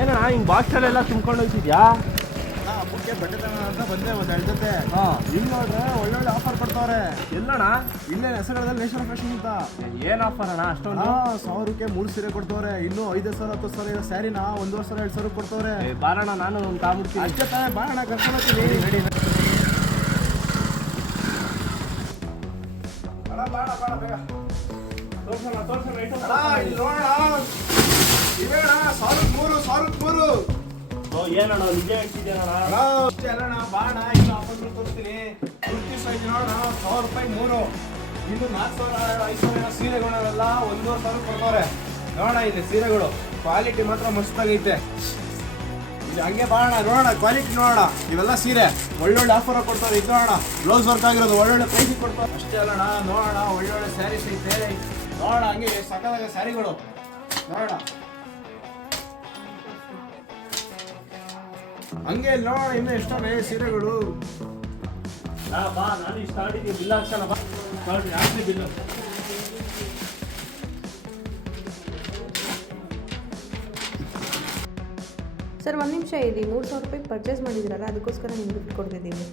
ಏನಣ್ಣ ಹಿಂಗೆ ಬಾಕ್ಸಲ್ಲೆಲ್ಲ ತುಂಬ್ಕೊಂಡು ಹೋಗ್ತಿದ್ಯಾ? ಹಬ್ಬಕ್ಕೆ ಬಟ್ಟೆ ತಗೋಣ ಅಂತ ಬಂದೆ ಒಂದು ಹೇಳ್ತತೆ. ಇಲ್ಲಿ ನೋಡ್ರೆ ಒಳ್ಳೊಳ್ಳೆ ಆಫರ್ ಕೊಡ್ತಾವ್ರೆ. ಎಲ್ಲಣ್ಣ? ಇಲ್ಲೇ ಹೆಸರುಗಳಲ್ಲಿ ನೇಷನಲ್ ಫ್ಯಾಷನ್ ಅಂತ. ಏನು ಆಫರ್ ಅಣ್ಣ ಅಷ್ಟೊಂದು? 1000ಕ್ಕೆ 3 ಸೀರೆ ಕೊಡ್ತವ್ರೆ. ಇನ್ನು 5,000 10,000 ಇರೋ ಸ್ಯಾರಿನ 1,500 2,000 ಕೊಡ್ತವ್ರೆ. ಬಾರಣ್ಣ, ನಾನು ಒಂದು ತಾಬಿಡ್ತೀನಿ. ಅಷ್ಟೇ ತಾನೇ, ಬಾರಣ ಕರ್ಕೊಂಡು ಹೋಗ್ತೀನಿ. ರೆಡಿ ಬಾಣ ಬೇಗ ತೋರ್ಸೋಣ ಇಲ್ಲಿ ನೋಡೋಣ. ಇವೇಣ 1,300 ಏನಣ್ಣ ನಿಜ ಹೇಳ್ತಿದ್ದೇನಣ್ಣ? ಅಷ್ಟೇ ಅಲ್ಲಣ್ಣ, ಬಾಣ ಇನ್ನು ಆಫರ್ ತೋರಿಸ್ತೀನಿ. ಕುರ್ತಿ ಸೈಜ್ ನೋಡೋಣ, 1,000 ರೂಪಾಯಿ 3. ಇನ್ನು 4,000 5,000 ಸೀರೆಗಳೆಲ್ಲ 1,500 ಕೊಡ್ತವ್ರೆ. ನೋಡೋಣ ಇಲ್ಲಿ ಸೀರೆಗಳು ಕ್ವಾಲಿಟಿ ಮಾತ್ರ ಮಸ್ತಾಗೈತೆ. ಇಲ್ಲಿ ಹಂಗೆ ಬಾಣ ನೋಡೋಣ, ಕ್ವಾಲಿಟಿ ನೋಡೋಣ. ಇವೆಲ್ಲ ಸೀರೆ ಒಳ್ಳೊಳ್ಳೆ ಆಫರ್ ಕೊಡ್ತಾರೆ. ಇದು ನೋಡೋಣ, ಬ್ಲೌಸ್ ವರ್ಕ್ ಆಗಿರೋದು ಒಳ್ಳೊಳ್ಳೆ ಪ್ರೈಸಿಗೆ ಕೊಡ್ತಾರೆ. ಅಷ್ಟೇ ಅಲ್ಲಣ್ಣ, ನೋಡೋಣ ಒಳ್ಳೊಳ್ಳೆ ಸ್ಯಾರೀಸ್ ಐತೆ. ನೋಡೋಣ ಹಂಗೆ ಸಕಲಾಗ ಸ್ಯಾರಿಗಳು ನೋಡೋಣ. ಹಂಗೆ ನೋಡೋಣ ಇನ್ನು ಎಷ್ಟವೆ ಸೀರೆಗಳು. ಬಾ, ನಾನು ಇಷ್ಟ ಆಡಿದ್ದೀನಿ. ಬಿಲ್ ಹಾಕ್ಸೋಣ ಬಾ. ಹಾಕ್ಲಿ ಬಿಲ್ಲು. ಸರ್ ಒಂದು ನಿಮಿಷ ಇರಿ. 3,000 ರೂಪಾಯಿ ಪರ್ಚೇಸ್ ಮಾಡಿದ್ದೀರಲ್ಲ, ಅದಕ್ಕೋಸ್ಕರ ನಿಮ್ಗೆ ಗಿಫ್ಟ್ ಕೊಡ್ತಿದ್ದೀನಿ.